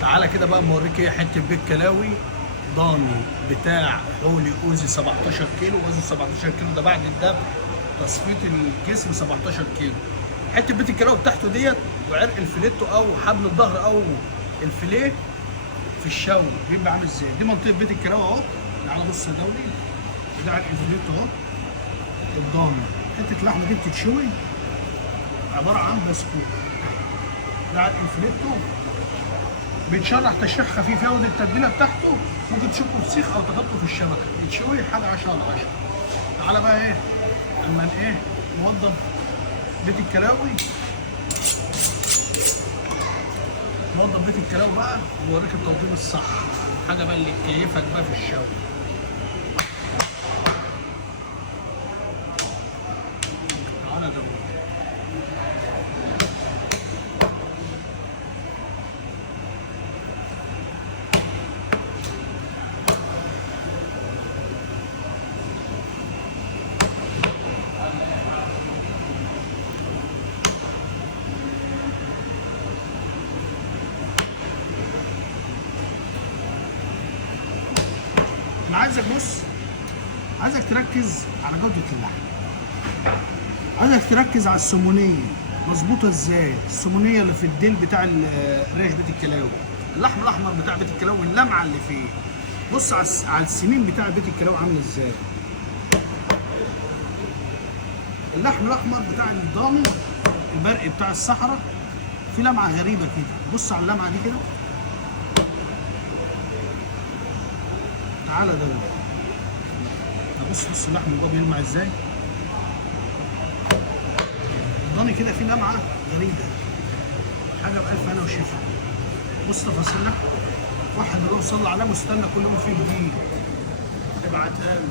تعالى كده بقى موريك ايه حته بيت كلاوي ضاني بتاع حولي اوزي 17 كيلو. وزنه 17 كيلو ده بعد الدب تصفيه الجسم 17 كيلو. حته بيت الكلاوي بتاعته ديت وعرق الفيليتو او حبل الظهر او الفيليه في الشوي بيبقى عامل ازاي. دي منطقه بيت الكلاوي اهو. تعالى بص يا دولي، ده عرق الفيليتو اهو الضاني. حته اللحمه دي بتتشوي عباره عن بسكوت. ده عرق الفيليتو بيتشرح تشريح خفيف ياخد التتبيله بتاعته. ممكن تشوفه في سيخ او تحطه في الشبكه يتشوي حاجه 10 على 10. تعالى بقى ايه اما ايه نوضب بيت الكلاوي. نوضب بيت الكلاوي بقى ونوريك التوضيب الصح، حاجه بقى اللي تكيفك بقى في الشوي. تعالى ده انا عايزك عايزك تركز على جودة اللحم. عايزك تركز على السمونية مظبوطة ازاي. السمونية اللي في الديل بتاع ريش بيت الكلاوي، اللحم الاحمر بتاع بيت الكلاوي، اللمعة اللي فيه. بص على السمين بتاع بيت الكلاوي عامل ازاي. اللحم الاحمر بتاع الضاني البرقي بتاع الصحراء في لمعة غريبة كده. بص على اللمعة دي كده. تعالى ده بص اللحم جوه بيلمع ازاي. الضاني كده فيه لمعه غريبه، حاجه بألف هنا وشفا. بص تفاصيل لحم واحد اللي صلى عليه مستنى كل يوم فيه جديد ابعتها له.